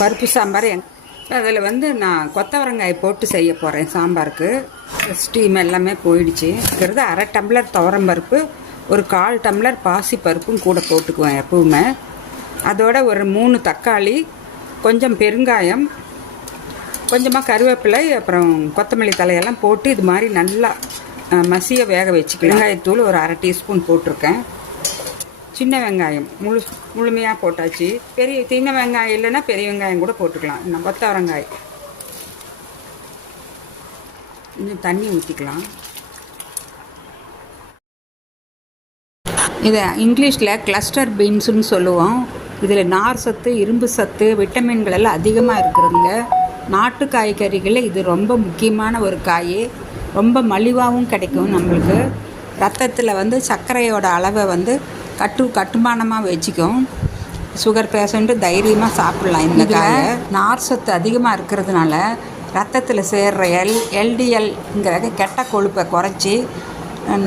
பருப்பு சாம்பார் அதில் வந்து நான் கொத்தவரங்காய் போட்டு செய்ய போகிறேன் சாம்பாருக்கு. ஸ்டீம் எல்லாமே போயிடுச்சு. இருக்கிறது 1/2 டம்ளர் துவரம்பருப்பு, ஒரு 1/4 டம்ளர் பாசி பருப்பும் கூட போட்டுக்குவேன் எப்பவுமே. அதோட ஒரு 3 தக்காளி, கொஞ்சம் பெருங்காயம், கொஞ்சமாக கருவேப்பிலை, அப்புறம் கொத்தமல்லி தலையெல்லாம் போட்டு இது மாதிரி நல்லா மசிய வேக வச்சுக்கலாம். வெங்காயத்தூள் ஒரு 1/2 டீஸ்பூன் போட்டிருக்கேன். சின்ன வெங்காயம் முழுமையாக போட்டாச்சு. சின்ன வெங்காயம் இல்லைன்னா பெரிய வெங்காயம் கூட போட்டுக்கலாம். இன்னும் கொத்தவரங்காய் இன்னும் தண்ணி ஊற்றிக்கலாம். இதை இங்கிலீஷில் கிளஸ்டர் பீன்ஸுன்னு சொல்லுவோம். இதில் நார் சத்து, இரும்பு சத்து, விட்டமின்கள் எல்லாம் அதிகமாக இருக்கிறதுங்க. நாட்டு காய்கறிகளில் இது ரொம்ப முக்கியமான ஒரு காய். ரொம்ப மலிவாகவும் கிடைக்கும். நம்மளுக்கு ரத்தத்தில் வந்து சர்க்கரையோட அளவை வந்து கட்டுமானமாக வச்சுக்கும். சுகர் பேஷண்ட்டு தைரியமாக சாப்பிட்லாம். இந்த காயை நார் சத்து அதிகமாக இருக்கிறதுனால ரத்தத்தில் சேர்கிற எல்டிஎல்ங்கிற கெட்ட கொழுப்பை குறைச்சி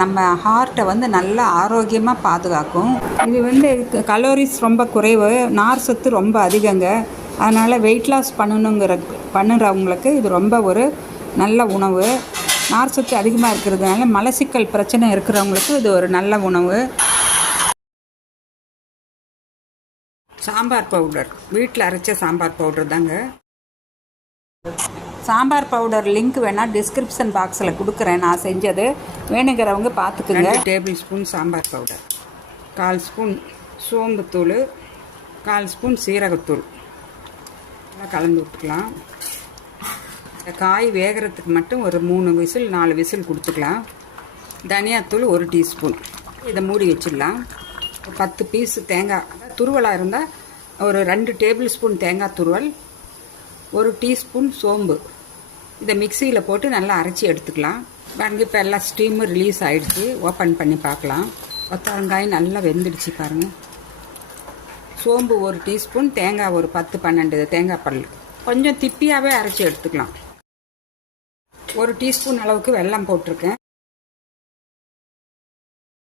நம்ம ஹார்ட்டை வந்து நல்லா ஆரோக்கியமாக பாதுகாக்கும். இது வந்து கலோரிஸ் ரொம்ப குறைவு, நார் சத்து ரொம்ப அதிகங்க. அதனால் வெயிட் லாஸ் பண்ணுறவங்களுக்கு இது ரொம்ப ஒரு நல்ல உணவு. நார் சத்து அதிகமாக இருக்கிறதுனால மலச்சிக்கல் பிரச்சனை இருக்கிறவங்களுக்கு இது ஒரு நல்ல உணவு. சாம்பார் பவுடர் வீட்டில் அரைச்ச சாம்பார் பவுடர் தாங்க. சாம்பார் பவுடர் லிங்க் வேணால் டிஸ்கிரிப்ஷன் பாக்ஸில் கொடுக்குறேன். நான் செஞ்சது வேணுங்கிறவங்க பார்த்துக்குங்க. 2 table spoon sambar powder, 1/4 spoon சோம்புத்தூள், 1/4 ஸ்பூன் சீரகத்தூள் எல்லாம் கலந்து விட்டுக்கலாம். காய் வேகிறதுக்கு மட்டும் ஒரு 3 விசில் 4 விசில் கொடுத்துக்கலாம். தனியாத்தூள் 1 டீஸ்பூன். இதை மூடி வச்சிடலாம். 10 பீஸ் தேங்காய் துருவலாக இருந்தால் ஒரு 2 டேபிள் ஸ்பூன் தேங்காய் துருவல், 1 டீஸ்பூன் சோம்பு. இதை மிக்சியில் போட்டு நல்லா அரைச்சி எடுத்துக்கலாம். பாருங்கள், இப்போ எல்லாம் ஸ்டீமு ரிலீஸ் ஆகிடுச்சு. ஓப்பன் பண்ணி பார்க்கலாம். கொத்தவரங்காய் நல்லா வெந்துடுச்சு பாருங்கள். சோம்பு 1 டீஸ்பூன், தேங்காய் ஒரு 10-12 தேங்காய் பல் கொஞ்சம் திப்பியாகவே அரைச்சி எடுத்துக்கலாம். 1 டீஸ்பூன் அளவுக்கு வெல்லம் போட்டிருக்கேன்.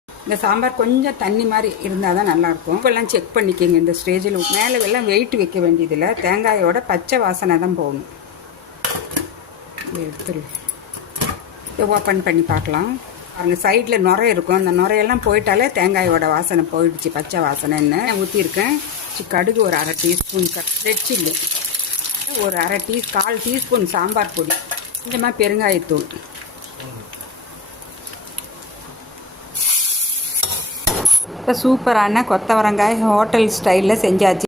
இந்த சாம்பார் கொஞ்சம் தண்ணி மாதிரி இருந்தால் தான் நல்லாயிருக்கும். இப்போல்லாம் செக் பண்ணிக்கோங்க. இந்த ஸ்டேஜில் மேலே எல்லாம் வெயிட் வைக்க வேண்டியதில்லை. தேங்காயோட பச்சை வாசனை தான் போகணும். இதை ஓப்பன் பண்ணி பார்க்கலாம். அந்த சைடில் நுரை இருக்கும். அந்த நுரையெல்லாம் போயிட்டாலே தேங்காயோட வாசனை போயிடுச்சு. பச்சை வாசனை என்ன ஊற்றிருக்கேன். கடுகு ஒரு 1/2 டீஸ்பூன், ரெட் சில்லி ஒரு 1/4 டீஸ்பூன் சாம்பார் பொடி, கொஞ்சமாக பெருங்காயத்தூள். இப்போ சூப்பரான கொத்தவரங்காய் ஹோட்டல் ஸ்டைலில் செஞ்சாச்சு.